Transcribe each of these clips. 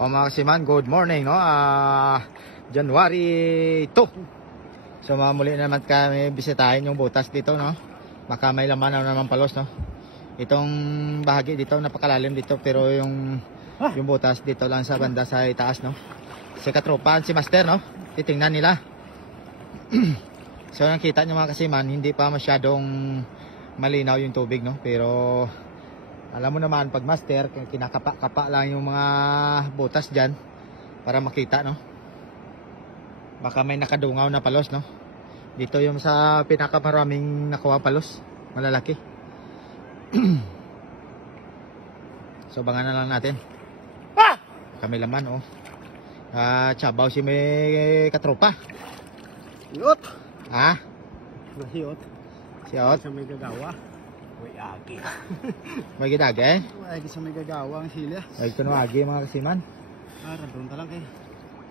O mga kasiman, good morning, no? January 2. So muli naman kami bisitahin yung butas dito, no? Baka may laman na naman palos, no? Itong bahagi dito napakalalim dito, pero yung butas dito lang sa banda sa itaas, no? Si katropan, si master, no? Titingnan nila. So nakita nyo mga kasiman, hindi pa masyadong malinaw yung tubig, no? Pero alam mo naman pag master, kinakapa-kapa lang yung mga butas dyan para makita, no? Baka may nakadungaw na palos, no? Dito yung sa pinakamaraming nakuha palos, malalaki. So bangan na lang natin. Kami laman, oh. Tsabaw si may katropa. Siot. Ha? Siot. Siot? Sa may gagawa. May agi. May gidage, eh? Ay, sa may gagawa ang sila. Ay, kuno agi mga kasiman. Radon talang kay.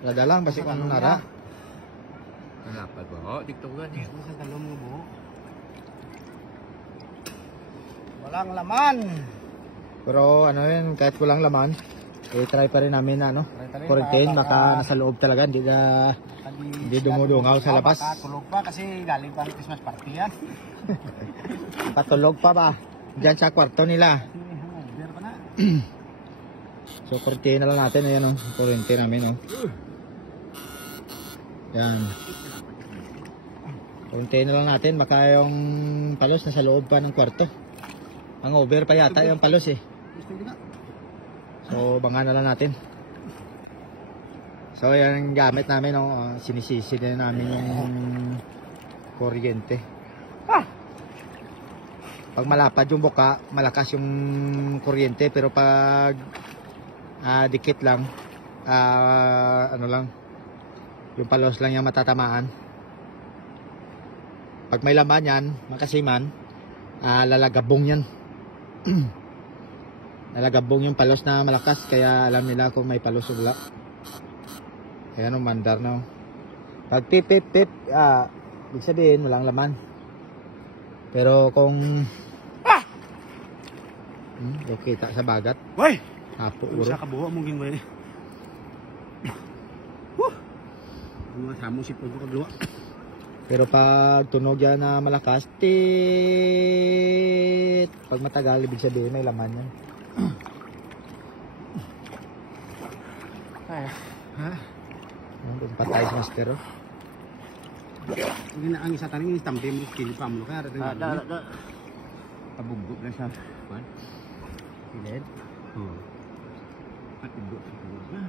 Rada lang, basi kung ano nara. Kenapa bawa tiktokan ya? Sa talong mo buho. Walang laman. Pero ano yun, kahit walang laman, try pa rin namin na, no? Quarantine, baka nasa loob talaga, hindi dumudungaw sa labas. Tulog pa kasi galing pa ng Christmas party yan. Patulog pa ba? Diyan sa kwarto nila. Beer pa na. So, quarantine na lang natin. Ayan, oh. Quarantine namin, oh. Yan. Quarantine na lang natin. Baka yung palos nasa loob pa ng kwarto. Ang over pa yata yung palos, eh. So, bangan na lang natin. So, yan ang gamit namin, oh. Sinisisi din namin yung kuryente. Pag malapad yung buka, malakas yung kuryente, pero pag dikit lang, ano lang, yung palos lang yung matatamaan. Pag may laman yan, makasiman, lalagabong yan. Lalagabong yung palos na malakas, kaya alam nila kung may palos o wala. Kaya nung mandar, no? Pag pip pip pip, ibig sabihin walang laman. Pero kung kita sa bagat. Hoy! Apo uro. Sa kabuho mong ginway. Mga samong si Pudo kagluwa. Pero pag tunog yan na malakas, tit. Pag matagal, ibig sabihin may laman yan. Ha? Patay sa master, oh. Hindi na ang isa taning tampi mo kini pa mo kaya rin. Abubog na siya. Man. Piled. At ibu sa na.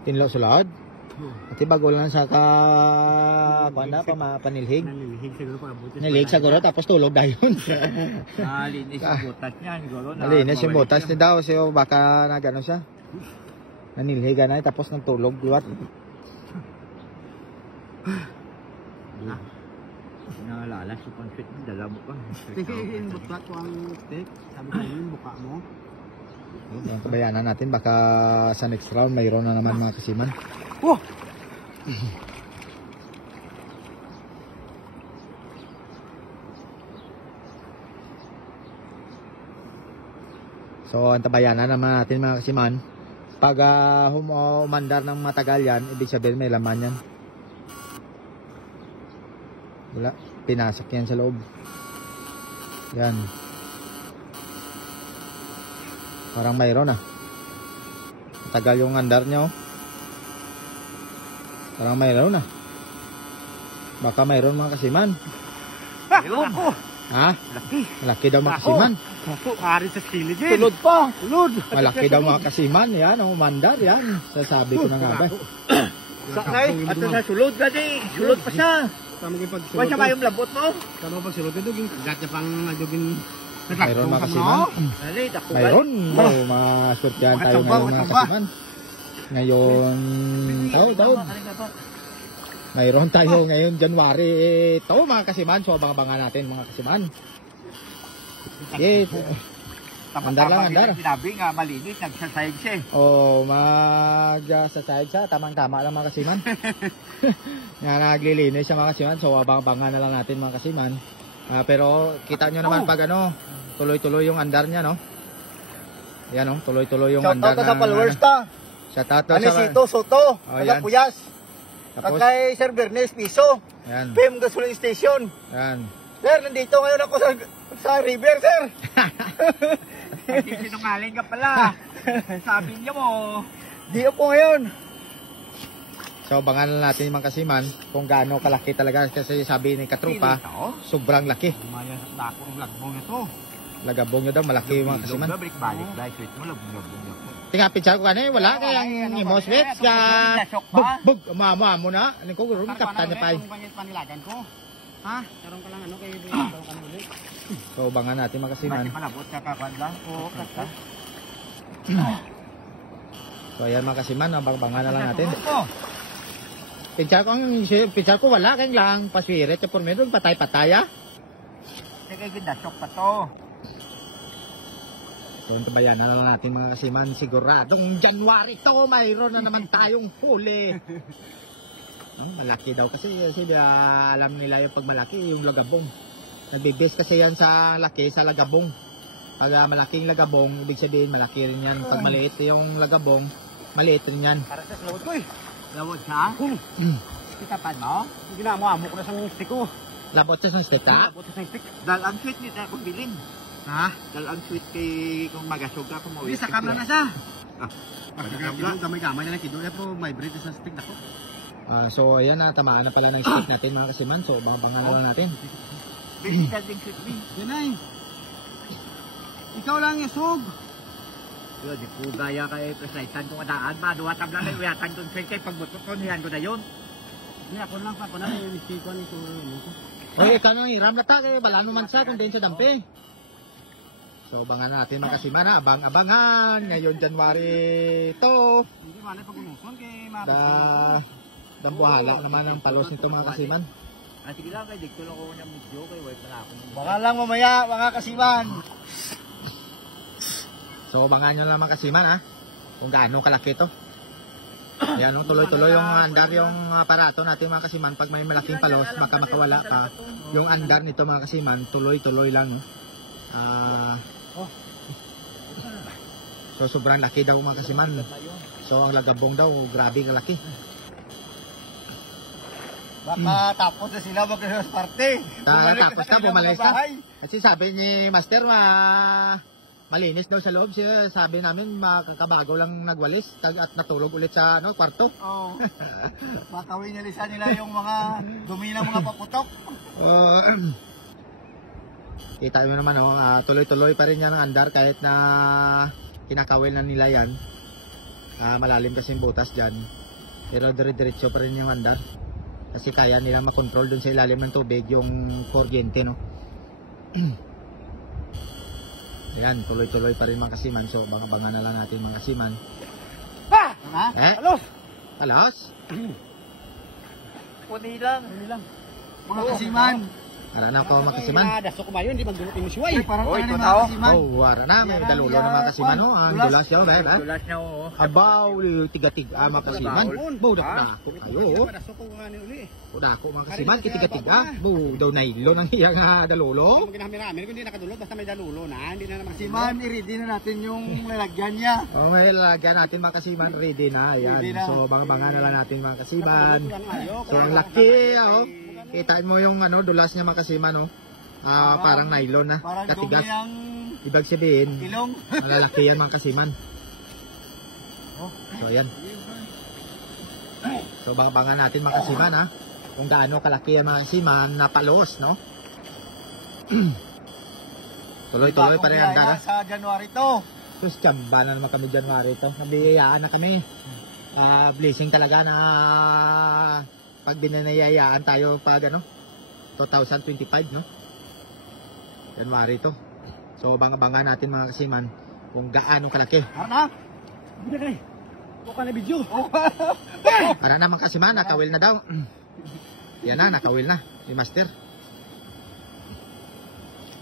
Tinlo sulod. Ati bago lang sa panilhig. Nanilhig siguro pa abutin. Nilhig siguro tapos tulog dayon. Nalinis yung butas niya. Nalinis yung butas ni daw. So baka nagano siya. Nanilhig na tapos nagtulog luwat. Naalala sa pancit mo, dala mo pa. Tingin butlat ko ang steak. Sabi ko yun, buka mo. Yung kabayanan natin, baka sa next round mayroon na naman mga kasiman. So ang tabayanan naman natin mga kasiman, pag umandar ng matagal yan, ibig sabihin may laman yan. Wala, pinasok yan sa loob. Yan. Parang mayroon, matagal yung andar niya, oh. Parang mayroon, baka mayroon mga kasiman. Ayun ko. Ha? Laki. Malaki daw mga kasiman. Ari sa kilid din. Tulod pa. Tulod. Malaki daw mga kasiman. Yan, mandar yan. Sasabi ko na nga ba. Sakay. At na sulod ka din. Sulod pa siya. Tama yung pagsulod. Wala siya mayong labot mo. Tama pag sulod ito, kagat niya pang nagugin. Mayroon mga kasiman. Mayroon. Masurtihan tayo ngayon mga kasiman. Ngayon, taon. Mayroon tayo ngayon January. Ito mga kasiman. So abang-abangan natin mga kasiman. Yes. Andar lang, andar. Sinabi nga malinis, nagsasayag siya eh. Oh, magsasayag siya. Tamang-tama lang mga kasiman. Nga naglilinis siya mga kasiman. So abang-abangan na lang natin mga kasiman. Pero kita nyo naman pag tuloy-tuloy yung andar niya, no? Yan oh, tuloy-tuloy yung Shout andar out sa followers ta. Shout out Anisito Soto, Oh, taga yan. Puyas. At Tapos, kay Sir Bernes Piso, yan. PEM Gasoline Station. Yan. Sir, nandito ngayon ako sa river, sir. Sinungaling ka pala. Sabi niya mo. Di po ngayon. So, bangan natin mga kasiman kung gaano kalaki talaga kasi sabi ni Katrupa, sobrang laki. Umaya sa dako ng lagbong na to. Lagabong nyo daw, malaki mga kasiman. Balik-balik. Dahil sweet mo, lagbong-lagbong na to. Tinga picture ko kanina, wala kayang imoswits ka. Bug, mo na. Ano ko, gulong kapta niya pa. Panilagan ko. Ha? Karoon ka lang ano kay Karoon ka na ulit. So, bangan natin mga kasiman. Bakit palabot ka kakwan lang? Oo, kasta. So, ayan mga kasiman, bangan na lang natin. Oh. Picture ko wala kayang lang paswirit. Por meron patay-pataya. Sige, gindasok pa to. So, tabayan na lang natin mga kasiman. Siguradong January to, mayroon na naman tayong huli. Malaki daw kasi alam nila yung pag malaki yung lagabong. Nagbibase kasi yan sa laki sa lagabong. Pag malaking lagabong, ibig sabihin malaki rin yan. Pag maliit yung lagabong, maliit rin yan. Para sa lawod ko eh. Lawod ka? Itapan mo? Ginamo-amo ko na sa stick ko. Labot sa stick ha? Labot sa stick. Dahil ang sweet nito akong bilin. Ha? Dahil ang sweet kay kung magasog ka kung mawit. Isa kamla na siya. Gamay-gamay na lang kido. Po, may bread sa stick na ko. So ayan na, tamaan na pala ng stick natin mga kasiman. So bangan na lang natin. Basical ding sweet din. Yan ay. Ikaw lang yasog. Yo, di po gaya kay presaitan kung adaan ba. Duwa tabla na uyatan kung sweet kay pagbutot ko niyan ko na yun. Hindi ako lang pa na yung mistake ko nito. Oy, ikaw nang hiram na ta. Wala naman sa kung din sa dampi. So bangan natin mga kasiman ha. Abang-abangan. Ngayon January to. Hindi man ay pagunuson kay Dambuhala naman ang palos nito mga kasiman. Ah, sige lang kay dikto lang ko ng video kay wait pala ako. Baka lang mamaya, mga kasiman. So bangan nyo lang mga kasiman ha. Kung gaano kalaki to. Ayan, tuloy-tuloy yung andar yung aparato natin mga kasiman. Pag may malaking palos, makawala pa. Yung andar nito mga kasiman, tuloy-tuloy lang. So sobrang laki daw mga kasiman. So ang lagabong daw, grabe kalaki. Baka tapos na sila mag-Christmas party. Tapos na, bumalis na. Kasi sabi ni Master, malinis daw sa loob. Sabi namin, makakabago lang nagwalis at natulog ulit sa kwarto. Oo. Makawin nila yung mga dumi ng mga paputok. Kita mo naman, tuloy-tuloy pa rin yan ang andar kahit na kinakawil na nila yan. Malalim kasi yung butas dyan. Pero dire-diretso pa rin yung andar. Kasi kaya nila makontrol dun sa ilalim ng tubig yung kuryente, no? Ayan, tuloy-tuloy pa rin mga kasiman. So, banga-banga na lang natin mga kasiman. Ha? Alos! Alos? Puni lang. Mga kasiman. Ara na ako mga kasiman. Daso ko ba yun? Di magdulot yung siway. Ay, parang Oy, ano ito mga tao. kasiman. Ara na, may dalulo ng mga kasiman, no? Ang dulas yun, ba? Dulas niya oo. Abaw, tiga-tiga mga kasiman. Budak na ako kayo. Daso ko nga uli. Budak ako mga kasiman, kitiga-tiga. Daw nailo ng iyang dalulo. Kung ginamit-ramit, kung hindi nakadulot, basta may dalulo na. Hindi na naman Kasiman, i-ready na natin yung lalagyan niya. O may lalagyan natin mga kasiman, ready na. Ayan. So banga-banga na lang natin mga kasiman. So ang laki, Kitain mo yung dulas niya mga kasiman, parang nylon na. Parang Katigas. dumi ang Ibig sabihin, ilong. malalaki yan mga kasiman. So ayan. So banga-banga natin mga kasiman, ha. Kung gaano kalaki ang mga kasiman na palos, no? Tuloy-tuloy pa rin ang daga. Sa January to. Tapos tsamba na naman kami January to. Nabiyayaan na kami. Blessing talaga na pag binanayayaan tayo pag 2025, no? January to. So banga-banga natin mga kasiman kung gaano kalaki. Ano? Hindi na Buka na video. Para naman kasiman, nakawil na daw. Yan na, nakawil na. Si Master.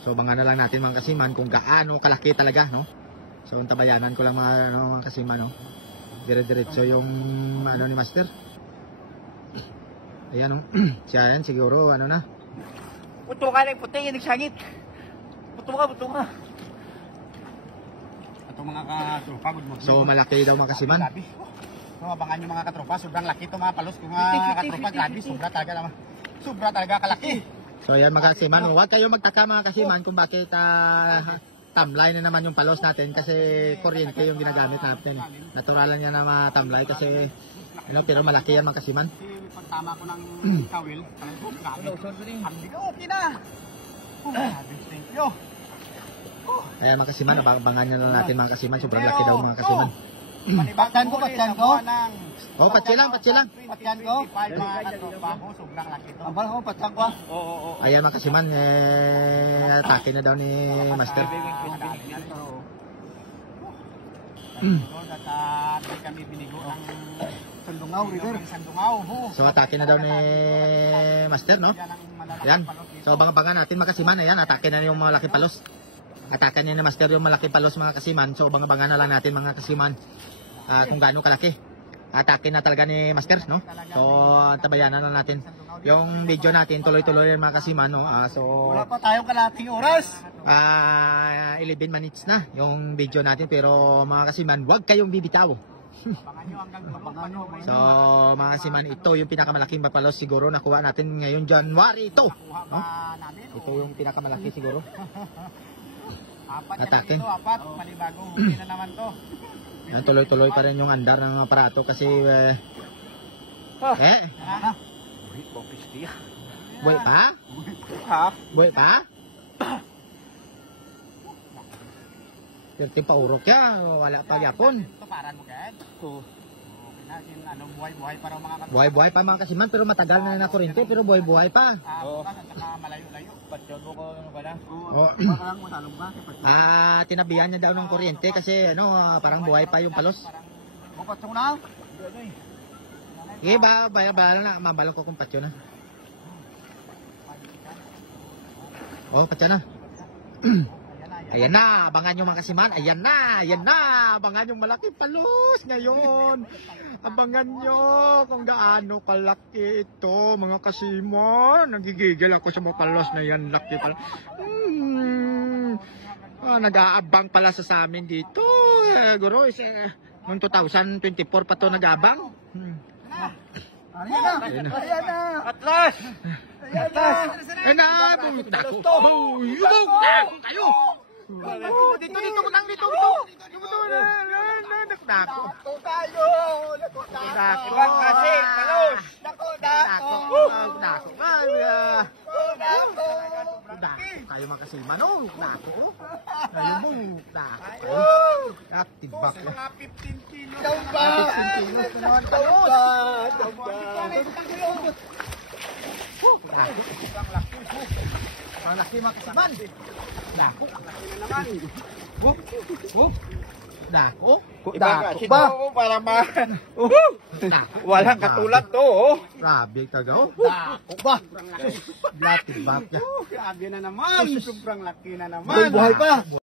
So banga na lang natin mga kasiman kung gaano kalaki talaga, no? So tabayanan ko lang mga kasiman, no? Dire-diretso yung ni Master. Ayan, siya yan siguro na. Puto ka ng puting, nagsangit. Puto ka. Atong mga katropa, good morning. So malaki daw mga kasiman. Grabe. So, abangan yung mga katropa, sobrang laki ito mga palos. Yung mga katropa, grabe, sobra talaga naman. Sobra talaga kalaki. So yan mga kasiman, huwag kayong magtaka mga kasiman kung bakit tamlay na naman yung palos natin kasi kuryente yung ginagamit natin. Natural lang yan na matamlay kasi pero malaki yan mga kasiman. Kasi pagtama ko ng kawil, talagang grabe. Hindi ka okay na. Grabe, thank you. Kaya mga kasiman, abangan nyo lang natin mga kasiman, sobrang laki daw mga kasiman. Patyan ko. Oh, patsi lang. Patyan ko. Mga katropa ko, sobrang laki ito. Abang ko, patyan ko. Oo. Ayan mga kasiman, atake na daw ni Master. At kami binigo ng Sandungaw River. Sandungaw. So atake na daw ni Master, no? Yan. So abang-abangan natin mga kasiman, ayan, atake na yung malaking palos. Atake niya ni Master yung malaking palos mga kasiman. So abang-abangan na lang natin mga kasiman kung gaano kalaki. Atake na talaga ni Master, no? So tabayanan na natin. Yung video natin tuloy-tuloy mga kasiman, no? So Wala pa tayong kalating oras. 11 minutes na yung video natin, pero mga kasiman, huwag kayong bibitaw. Abangan nyo hanggang dulo. So mga kasiman, ito yung pinakamalaking papalos siguro nakuha natin ngayon January ito, no? Ito yung pinakamalaki siguro. Atake. Apat, panibagong huli na naman to. Yan, tuloy-tuloy pa rin yung andar ng aparato kasi buhay pa? Buhay pa? Pero paurok ya, wala pa yapon. Ito paran mo kaya? Oo. Buhay-buhay pa raw mga katropa. Buhay-buhay pa mga kasiman, pero matagal na na kuryente, pero buhay-buhay pa. Bukas at saka malayo-layo. Patyon mo ko ano ba na? Oo. Parang matalong ba? Tinabihan niya daw ng kuryente kasi parang buhay pa yung palos. Patyon na? Bala na, mabalo ko kung patyo na. Oh, patyo na. Ayan na, abangan nyo mga kasiman. Ayan na, abangan yung malaking palos ngayon. Abangan nyo kung gaano kalaki ito mga kasiman. Nagigigil ako sa mga palos na yan, laki pala. Nag-aabang pala sa amin dito. Guro, noong 2024 pa to nag-aabang. Ayan na! Atlas! Ayan na! Kayo! Dito! Nako tayo! Nako! Ibang kasi, palos! Nako kayo mga kasiman, nako. Tibak na. Mga 15 kilos. Daw ba? 15 kilos na naman palos. Ang laki mga kasiman. Nako. Nako. Dako ba? Para ma... Walang katulad to, Grabe tagaw. Dako ba? Tibak niya. Grabe na naman. Sobrang laki na naman. Buhay pa.